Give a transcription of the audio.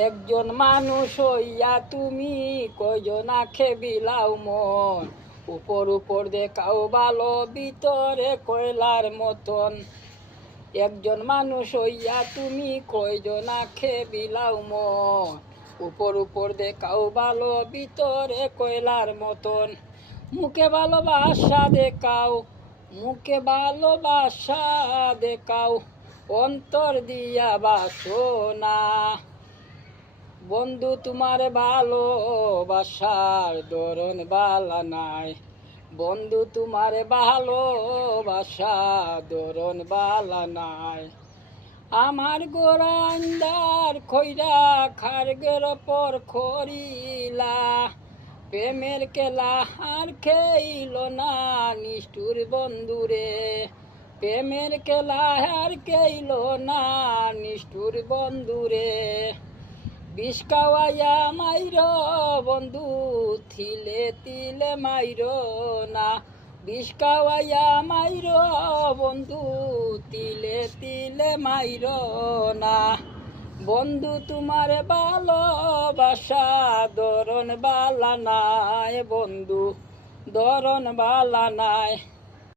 একজন মানুষ হইয়া তুমি কয়জন আখে বিলাও মন, উপর উপর দেখাও ভালো ভিতরে কয়লার মতন। একজন মানুষ হইয়া তুমি কয়জন আখে বিলাও মন, উপর উপর দেখাও ভালো ভিতরে কয়লার মতন। মুখে ভালোবাসা দেখাও, মুখে ভালোবাসা দেখাও, অন্তর দিয়া বাসো না। বন্ধু তোমার ভালোবাসার ধরন বালা নাই, বন্ধু তোমার ভালোবাসার ধরন বালা নাই। আমার গোরান্দার খৈরা খারগের পর খরিলা, প্রেমের কেলা আর খেইল না নিষ্ঠুর বন্ধুরে, প্রেমের কেলা আর খেইল না নিষ্ঠুর বন্ধুরে। বিষ খাওয়াইয়া মাইর বন্ধু, থিলে তিলে মাইর না, বিষ খাওয়াইয়া মাইর বন্ধু, তিলে তিলে মাইর না। বন্ধু তোমার ভালোবাসা ধরন বালা নাই, বন্ধু ধরন বালা নাই।